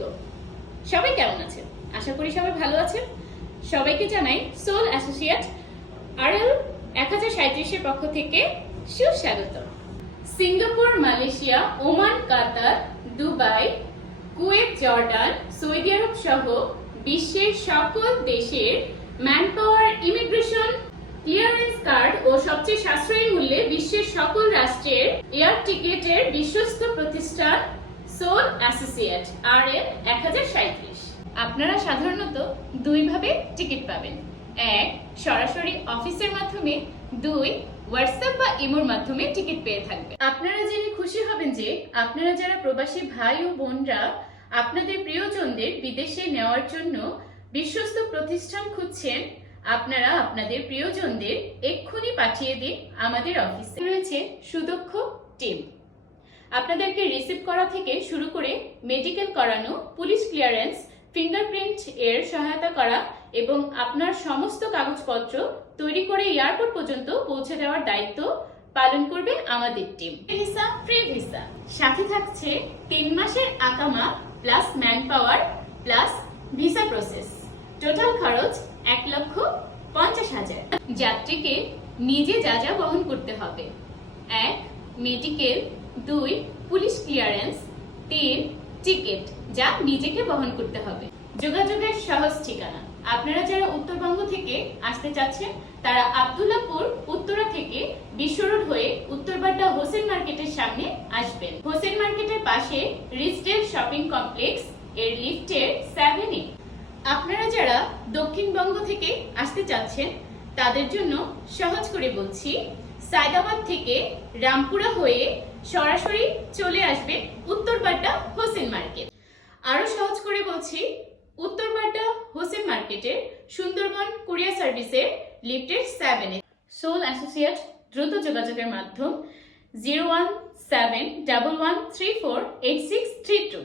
আলাইকুম। সবাই কেমন আছেন? আশা করি সবাই ভালো আছেন। সবাইকে জানাই সোল অ্যাসোসিয়েট আরএল 1037 এর পক্ষ থেকে সুস্বাগত। সিঙ্গাপুর, মালয়েশিয়া, ওমান, কাতার, দুবাই, কুয়েত, জর্ডান, সৌদি আরব সহ বিশ্বের সকল দেশের ম্যানপাওয়ার, ইমিগ্রেশন, ক্লিয়ারেন্স কার্ড ও সবচেয়ে সাশ্রয়ী মূল্যে বিশ্বের সকল রাষ্ট্রের এয়ার টিকেটের বিশ্বস্ত প্রতিষ্ঠান সোল অ্যাসোসিয়েট আরএল 1037। আপনারা সাধারণত দুইভাবে টিকিট পাবেন। এক, সরাসরি অফিসের মাধ্যমে। দুই, হোয়াটসঅ্যাপ বা ইমোর মাধ্যমে টিকিট পেয়ে থাকবেন। আপনারা জেনে খুশি হবেন যে আপনারা যারা প্রবাসী ভাই ও বোনরা আপনাদের প্রিয়জনদের বিদেশে নেওয়ার জন্য বিশ্বস্ত প্রতিষ্ঠান খুঁজছেন, আপনারা আপনাদের প্রিয়জনদের এক্ষুনি পাঠিয়ে দিন আমাদের অফিসে। রয়েছে সুদক্ষ টিম। আপনাদেরকে রিসিভ করা থেকে শুরু করে মেডিকেল করানো, পুলিশ ক্লিয়ারেন্স, ফিঙ্গারপ্রিন্ট এর সহায়তা করা এবং আপনার সমস্ত কাগজপত্র তৈরি করে এয়ারপোর্ট পর্যন্ত পৌঁছে দেওয়ার দায়িত্ব পালন করবে আমাদের টিম। ভিসা, ফ্রি ভিসা, সাথে থাকছে 3 মাসের আকামা plus man power plus visa process. Total খরচ 1,50,000। যাত্রীকে নিজে যা যা বহন করতে হবে: 1, মেডিকেল; 2, পুলিশ ক্লিয়ারেন্স; 3, টিকিট যা নিজেকে বহন করতে হবে। যোগাযোগের সহজ ঠিকানা: আপনারা যারা উত্তরবঙ্গ থেকে আসতে চাচ্ছেন তারা আব্দুল্লাহপুর উত্তরা থেকে বিশ্ব রোড হয়ে উত্তরবাড্ডা হোসেন মার্কেটের সামনে আসবেন। হোসেন মার্কেটের পাশে রিজডেল শপিং কমপ্লেক্স এর লিফটের 7-এ। আপনারা যারা দক্ষিণবঙ্গ থেকে আসতে চাচ্ছেন তাদের জন্য সহজ করে বলছি, সায়দাবাদ থেকে রামপুরা হয়ে সরাসরি চলে আসবেন উত্তরবাড্ডা হোসেন মার্কেট। আরো সহজ করে বলছি, উত্তরবাড্ডা হোসেন মার্কেটের সুন্দরবন কুরিয়ার সার্ভিসের লিফটের 7-এ। সোল অ্যাসোসিয়েট দ্রুত যোগাযোগের মাধ্যম 01711348632।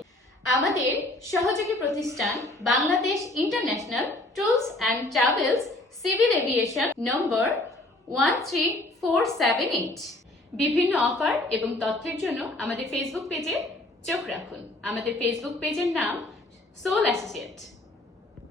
আমাদের সহযোগী প্রতিষ্ঠান Bangladesh international tours and travels civil aviation number 13478। বিভিন্ন অফার এবং তথ্যের জন্য আমাদের ফেসবুক পেজে চোখ রাখুন। আমাদের ফেসবুক পেজের নাম সোল অ্যাসোসিয়েট।